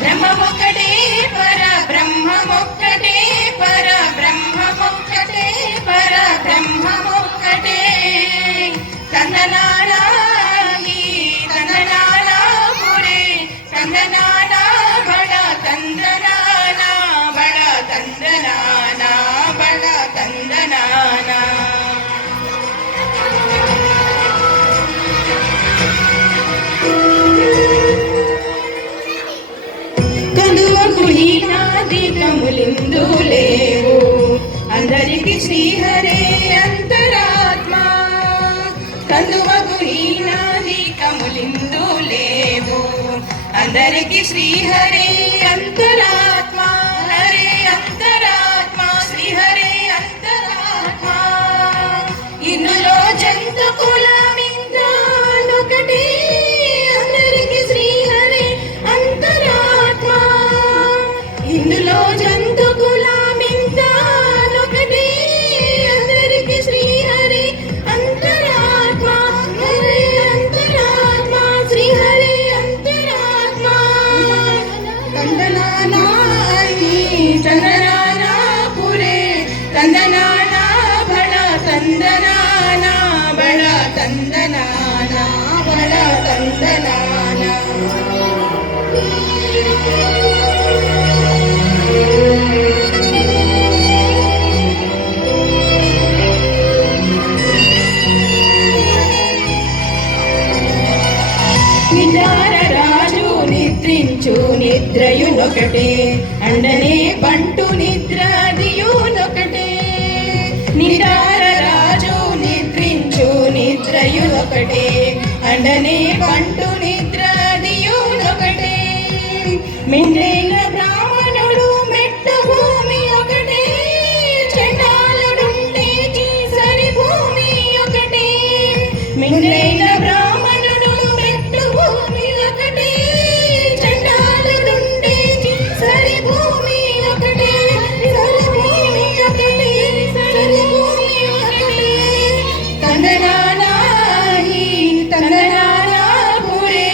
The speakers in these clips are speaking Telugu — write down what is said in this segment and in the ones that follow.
బ్రహ్మమొక్కటే పర బ్రహ్మమొక్కటే పర బ్రహ్మమొక్కటే పర బ్రహ్మమొక్కటే తందనానా తందనానా పురే తందనానా బడ తందనానా బడ తందనానా బడ తందనానా దీపములిందు లేవు అందరికి శ్రీహరే అంతరాత్మ కందువకు దీపములిందు లేవు అందరికి శ్రీహరే అంతరాత్మ హరే అంతరాత్మ శ్రీహరే అంతరాత్మ ఇందులో జంతు కులమిందొకటి అందరికి శ్రీహరే అంతరాత్మ ఇందులో జంతు కులమిందొకటి అందరికి శ్రీహరి అంతరాత్మ హరే అంతరాత్మ శ్రీహరి అంతరాత్మ తందనానా తందనానా పురే తందనానా బడ తందనానా బడ తందనానా బడ తందనానా నిద్రారరాజు నిద్రించు నిద్రయునొకటే అండనే బంటు నిద్రాదియునొకటే నిద్రారరాజు నిద్రించు నిద్రయునొకటే అండనే బంటు నిద్రాదియునొకటే మిండైన బ్రాహ్మణుడు మెట్ట భూమి ఒకటే చండాలుడుండేకి సరి భూమి ఒకటే మిండైన బ్రాహ్మణుడు మెట్ట భూమి ఒకటే చండాలుడుండేకి సరి భూమి ఒకటే సరి భూమి ఒకటే సరి భూమి ఒకటే తందనానా తందనానా పురే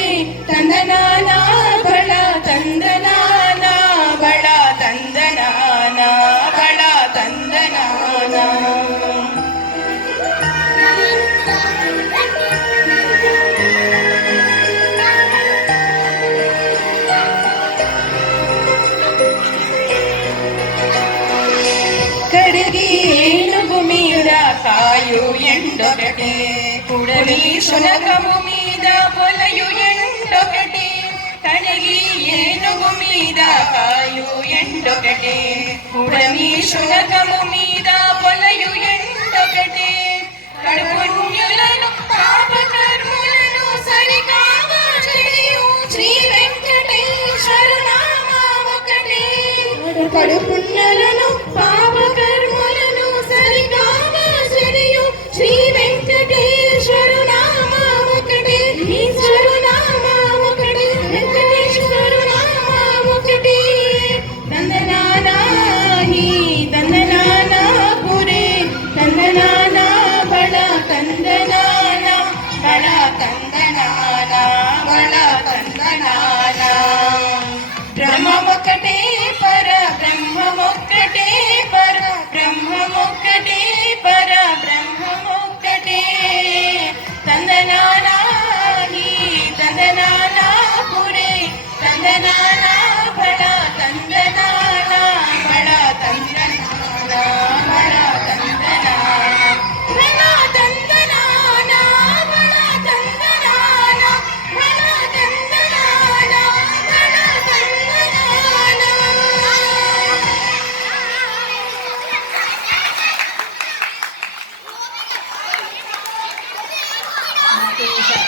తందనానా బళ తందనానా బళ తందనానా బళ తందనానా కడిగి ఏనుగు మీద కాయు ఎండొకటే కుడలి శునకము మీద పొలయు ఎండొకటే కడిగి ఏనుగు మీద కాయు ఎండొకటే కుడలి శునకము మీద పొలయు ఎండొకటే కడుపుణ్యులను పాపకర్ములను సరికాగా చేయు శ్రీ వెంకటేశ్వర నామమొకటే కడుపుణ్యులను పాపకర్ములను సరికాగా చేయు శ్రీ వెంకటేశ్వర నామమొకటే ఈశ్వర నామమొకటే వెంకటేశ్వర నామమొకటే తందనానా తందనానా పురే తందనానా బళ తందనానా బళ తందనానా బళ తందనానా బ్రహ్మమొక్కటే పర బ్రహ్మమొక్కటే ఒక్క నిమిషం